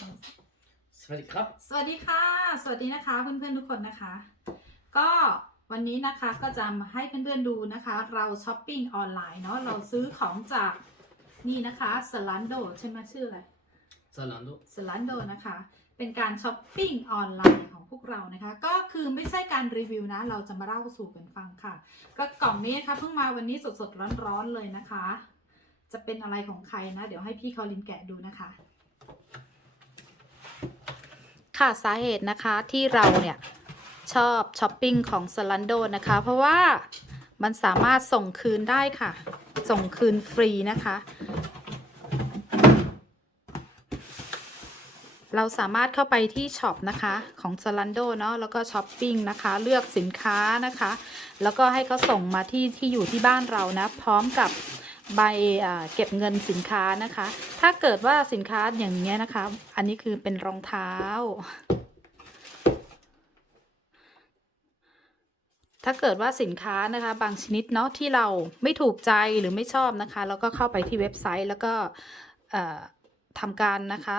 สองสวัสดีครับ สวัสดีค่ะ สวัสดีนะคะ เพื่อนๆทุกคนนะคะ ก็วันนี้นะคะก็จะมาให้เพื่อนๆดูนะคะ เราช้อปปิ้งออนไลน์เนาะเราซื้อของจากนี่นะคะสลันโดใช่ไหมชื่ออะไรซาลันโดสลันโดนะคะ เป็นการช้อปปิ้งออนไลน์ของพวกเรานะคะ ก็คือไม่ใช่การรีวิวนะ เราจะมาเล่าสู่กันฟังค่ะ ก็กล่องนี้นะคะเพิ่งมาวันนี้สดๆร้อนๆเลยนะคะ จะเป็นอะไรของใครนะ เดี๋ยวให้พี่คารินแกะดูนะคะ ค่ะสาเหตุนะคะที่เราเนี่ยชอบช้อปปิ้งของสลันโดนะคะ เพราะว่ามันสามารถส่งคืนได้ค่ะ ส่งคืนฟรีนะคะ เราสามารถเข้าไปที่ช็อปนะคะของ Zalando เนาะแล้วก็ช้อปปิ้งนะคะ เลือกสินค้านะคะ แล้วก็ให้เขาส่งมาที่ที่อยู่ที่บ้านเรานะ พร้อมกับ ใบเก็บเงินสินค้านะคะ ถ้าเกิดว่าสินค้าอย่างเงี้ยนะคะ อันนี้คือเป็นรองเท้า ถ้าเกิดว่าสินค้านะคะ บางชนิดเนาะที่เราไม่ถูกใจหรือไม่ชอบนะคะ แล้วก็เข้าไปที่เว็บไซต์แล้วก็ทำการนะคะ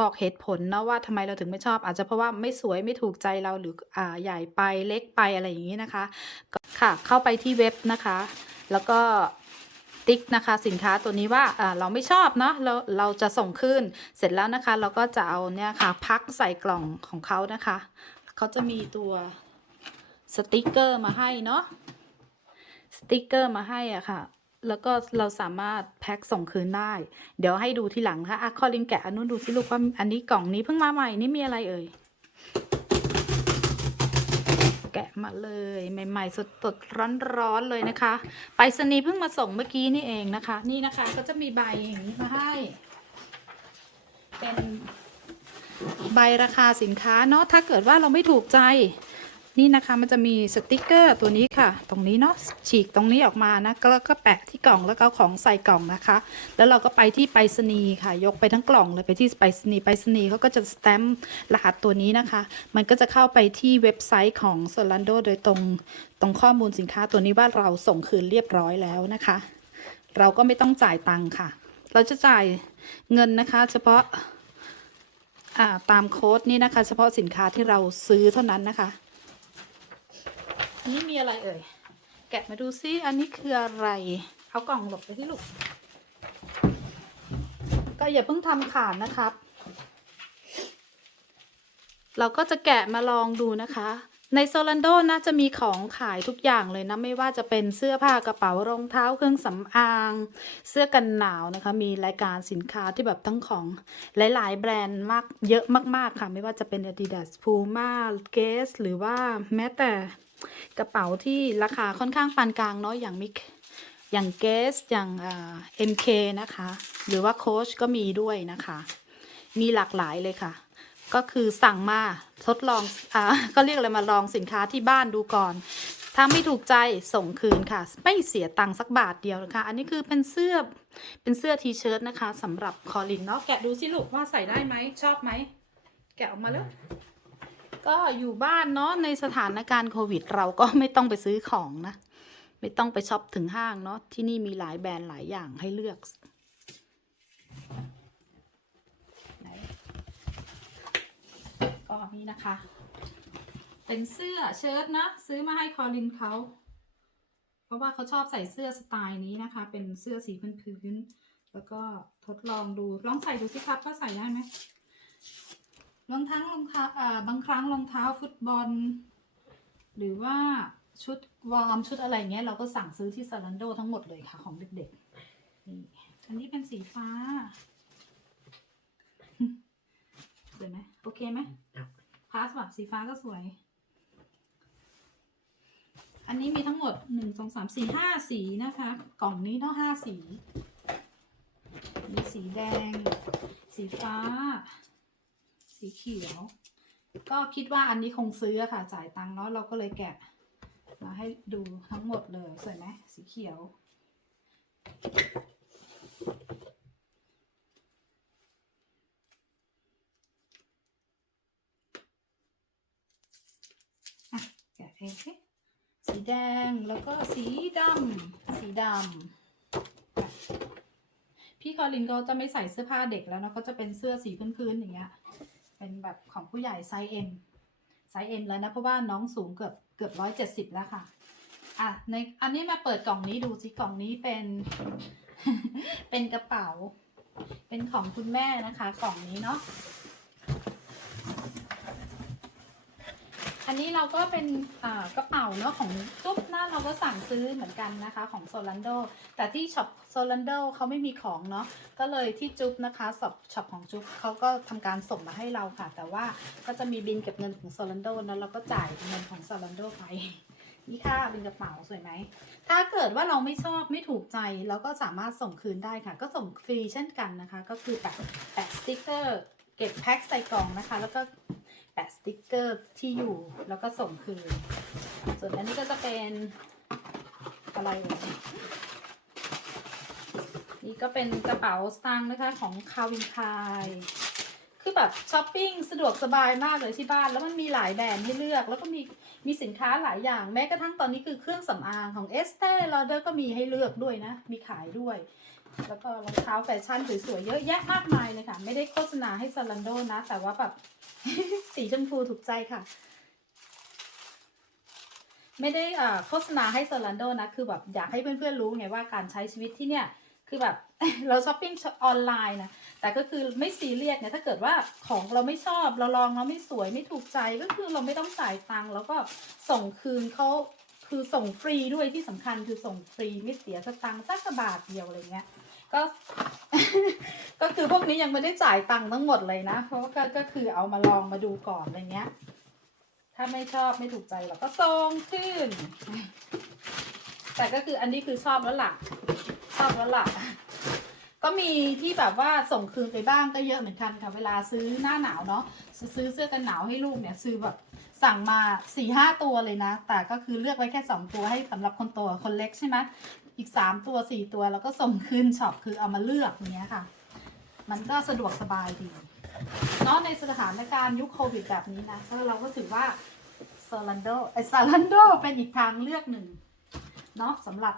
บอกเหตุผลเนาะว่าทำไมเราถึงไม่ชอบ อาจจะเพราะว่าไม่สวยไม่ถูกใจเราหรืออ่าใหญ่ไปเล็กไปอะไรอย่างนี้นะคะค่ะเข้าไปที่เว็บนะคะ แล้วก็ ติ๊กนะคะสินค้าตัวนี้ว่าเราไม่ชอบเนาะเราเราจะส่งขึ้นเสร็จแล้วนะคะ เราก็จะเอาเนี่ยค่ะพักใส่กล่องของเขานะคะเขาจะมีตัวสติกเกอร์มาให้เนาะสติกเกอร์มาให้อะค่ะ แล้วก็เราสามารถแพ็คส่งคืนได้ เดี๋ยวให้ดูทีหลังนะคะอะคอลินแกะอันนู้นดูสิลูกว่าอันนี้กล่องนี้เพิ่งมาใหม่นี่มีอะไรเอ่ย แกะมาเลยใหม่ๆสดๆร้อนๆเลยนะคะไปสนีเพิ่งมาส่งเมื่อกี้นี่เองนะคะ นี่นะคะก็จะมีใบอย่างนี้มาให้ เป็นใบราคาสินค้าเนาะถ้าเกิดว่าเราไม่ถูกใจ นี่นะคะมันจะมีสติกเกอร์ตัวนี้ค่ะ ตรงนี้เนาะฉีกตรงนี้ออกมานะแล้วก็แปะที่กล่องแล้วก็เอาของใส่กล่องนะคะ แล้วเราก็ไปที่ไปรษณีย์ค่ะ ยกไปทั้งกล่องเลยไปที่ไปรษณีย์ไปรษณีย์เขาก็จะสแตมป์รหัสตัวนี้นะคะ มันก็จะเข้าไปที่เว็บไซต์ของ s o l a n d o โดยตรงตรงข้อมูลสินค้าตัวนี้ว่าเราส่งคืนเรียบร้อยแล้วนะคะ เราก็ไม่ต้องจ่ายตังค่ะ เราจะจ่ายเงินนะคะ เฉพาะาตามโค้ดนี้นะคะ เฉพาะสินค้าที่เราซื้อเท่านั้นนะคะ นนี้มีอะไรเอ่ย แกะมาดูซิ อันนี้คืออะไร เอากล่องหลบไปที่ลูก ก็อย่าเพิ่งทำขาดนะครับ เราก็จะแกะมาลองดูนะคะ ในโซลันโดนะจะมีของขายทุกอย่างเลยนะ ไม่ว่าจะเป็นเสื้อผ้ากระเป๋ารองเท้าเครื่องสำอาง เสื้อกันหนาวนะคะ มีรายการสินค้าที่แบบทั้งของหลาย ๆ แบรนด์มากเยอะมาก ๆ ค่ะ ไม่ว่าจะเป็น Adidas Puma Guess หรือว่าแม้แต่ กระเป๋าที่ราคาค่อนข้างปานกลางเนาะอย่างมิกอย่าง Guess อย่างเอ่า MK นะคะ หรือว่าโค้ชก็มีด้วยนะคะ มีหลากหลายเลยค่ะ ก็คือสั่งมาทดลองอ่าก็เรียกอะไรมาลองสินค้าที่บ้านดูก่อน ถ้าไม่ถูกใจส่งคืนค่ะ ไม่เสียตังค์สักบาทเดียวนะคะ อันนี้คือเป็นเสื้อเป็นเสื้อทีเชิ้ตนะคะสำหรับคอลินเนาะแกะดูสิลูกว่าใส่ได้ไหมชอบไหมแกะออกมาแล้ว ก็อยู่บ้านเนาะในสถานการณ์โควิด เราก็ไม่ต้องไปซื้อของนะ ไม่ต้องไปช็อปถึงห้างเนาะที่นี่มีหลายแบรนด์หลายอย่างให้เลือกก็นี่นะคะ เป็นเสื้อเชิ้ตนะ ซื้อมาให้คอลินเขาเพราะว่าเขาชอบใส่เสื้อสไตล์นี้นะคะ เป็นเสื้อสีพื้นๆแล้วก็ทดลองดูลองใส่ดูสิครับว่าใส่ได้ไหม รองเท้ารองเท้าอ่าบางครั้งรองเท้าฟุตบอล หรือว่าชุดวอร์มชุดอะไรเงี้ยเราก็สั่งซื้อที่ซาลันโดทั้งหมดเลยค่ะของเด็กๆนี่อันนี้เป็นสีฟ้าสวยไหมโอเคไหมพาสว่ะสีฟ้าก็สวย อันนี้มีทั้งหมดหนึ่งสองสามสี่ห้าสีนะคะ กล่องนี้เนาะห้าสีมีสีแดง สีฟ้า สีเขียว ก็คิดว่าอันนี้คงซื้อค่ะ จ่ายตังค์แล้วเราก็เลยแกะ มาให้ดูทั้งหมดเลยสวยไหมสีเขียว อะ แกะเองสิสีแดงแล้วก็สีดำสีดำพี่คอลินก็จะไม่ใส่เสื้อผ้าเด็กแล้วเนะก็จะเป็นเสื้อสีพื้นๆอย่างเงี้ย เป็นแบบของผู้ใหญ่ไซส์เอ็มไซส์เอ็มแล้วนะ เพราะว่าน้องสูงเกือบเกือบร้อยเจ็ดสิบแล้วค่ะ อะในอันนี้มาเปิดกล่องนี้ดูสิกล่องนี้เป็น เป็นกระเป๋า เป็นของคุณแม่นะคะ กล่องนี้เนาะ อันนี้เราก็เป็นกระเป๋าเนาะของจุ๊บนะเราก็สั่งซื้อเหมือนกันนะคะของโซลันโดแต่ที่ช็อปโซลันโดเขาไม่มีของเนาะก็เลยที่จุ๊บนะคะช็อปช็อปของจุ๊บเขาก็ทำการส่งมาให้เราค่ะ แต่ว่าก็จะมีบินเก็บเงินของโซลันโดนะเราก็จ่ายเงินของโซลันโดไปนี่ค่ะเป็นกระเป๋าสวยไหม ถ้าเกิดว่าเราไม่ชอบไม่ถูกใจเราก็สามารถส่งคืนได้ค่ะ ก็ส่งฟรีเช่นกันนะคะ ก็คือแปะแปะสติ๊กเกอร์ เก็บแพ็คใส่กล่องนะคะ แล้วก็ แปะสติ๊กเกอร์ที่อยู่แล้วก็ส่งคืน ส่วนอันนี้ก็จะเป็นอะไรเอ่ยนี่ก็เป็นกระเป๋าสตางค์นะคะของคาวินคายคือแบบช้อปปิ้งสะดวกสบายมากเลยที่บ้าน แล้วมันมีหลายแบรนด์ให้เลือก แล้วก็มี มีสินค้าหลายอย่าง แม้กระทั่งตอนนี้คือเครื่องสำอางของเอสเต e ลอเดอร์ก็มีให้เลือกด้วยนะ มีขายด้วย แล้วก็รองเท้าแฟชั่นสวยๆเยอะแยะมากมายเลยค่ะ ไม่ได้โฆษณาให้ซาลันโดนะ แต่ว่าแบบ สีชมพูถูกใจค่ะ ไม่ได้อ่าโฆษณาให้ซาลันโดนะ คือแบบอยากให้เพื่อนๆรู้ไงว่าการใช้ชีวิตที่เนี่ย คือแบบเราช้อปปิ้งออนไลน์นะแต่ก็คือไม่ซีเรียสเนี่ยถ้าเกิดว่าของเราไม่ชอบเราลองแล้วไม่สวยไม่ถูกใจก็คือเราไม่ต้องจ่ายตังค์แล้วก็ส่งคืนเขาคือส่งฟรีด้วยที่สำคัญคือส่งฟรีไม่เสียสตังค์สักบาทเดียวอะไรเงี้ยก็ก็คือพวกนี้ยังไม่ได้จ่ายตังค์ทั้งหมดเลยนะเพราะก็ก็คือเอามาลองมาดูก่อนอะไรเงี้ย ถ้าไม่ชอบไม่ถูกใจเราก็ส่งคืนแต่ก็คืออันนี้คือชอบแล้วล่ะ อบแล้วล่ะ ก็มีที่แบบว่าส่งคืนไปบ้างก็เยอะเหมือนกันค่ะ เวลาซื้อหน้าหนาวเนาะซื้อเสื้อกันหนาวให้ลูกเนี่ยซื้อแบบสั่งมาสี่ห้าตัวเลยนะ แต่ก็คือเลือกไว้แค่สองตัวให้สำหรับคนโตกับคนเล็กใช่ไหมอีกสามตัวสี่ตัวแล้วก็ส่งคืนช็อปคือเอามาเลือกอย่างเงี้ยค่ะ มันก็สะดวกสบายดีเนาะในสถานการณ์ยุคโควิดแบบนี้นะเราก็ถือว่าซาลันโดไอซาลันโดเป็นอีกทางเลือกหนึ่งเนาะสำหรับ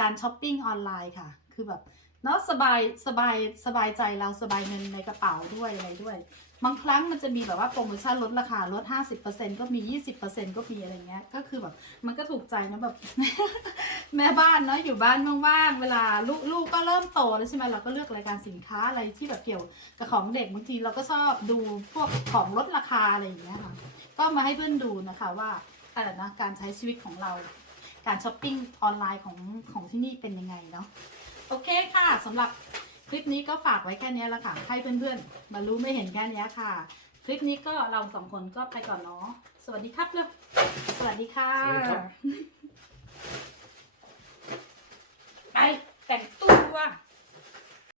การช้อปปิ้งออนไลน์ค่ะ คือแบบเนาะสบายสบายสบายใจเราสบายเงินในกระเป๋าด้วยอะไรด้วย บางครั้งมันจะมีแบบว่าโปรโมชั่นลดราคาลด 50%ก็มี 20%ก็มีอะไรเงี้ย ก็คือแบบมันก็ถูกใจนะแบบ แม่บ้านเนาะอยู่บ้านว่างๆเวลาลูกลูกก็เริ่มโตแล้วใช่ไหมเราก็เลือกรายการสินค้าอะไรที่แบบเกี่ยวกับของเด็กบางทีเราก็ชอบดูพวกของลดราคาอะไรอย่างเงี้ยค่ะ ก็มาให้เพื่อนดูนะคะว่าอะไรนะการใช้ชีวิตของเรา การช้อปปิ้งออนไลน์ของของที่นี่เป็นยังไงเนาะโอเคค่ะสำหรับคลิปนี้ก็ฝากไว้แค่นี้ละค่ะ ให้เพื่อนๆมารู้ไม่เห็นแค่นี้ค่ะ คลิปนี้ก็เราสองคนก็ไปก่อนเนาะสวัสดีครับเลยสวัสดีค่ะไปแต่งตัว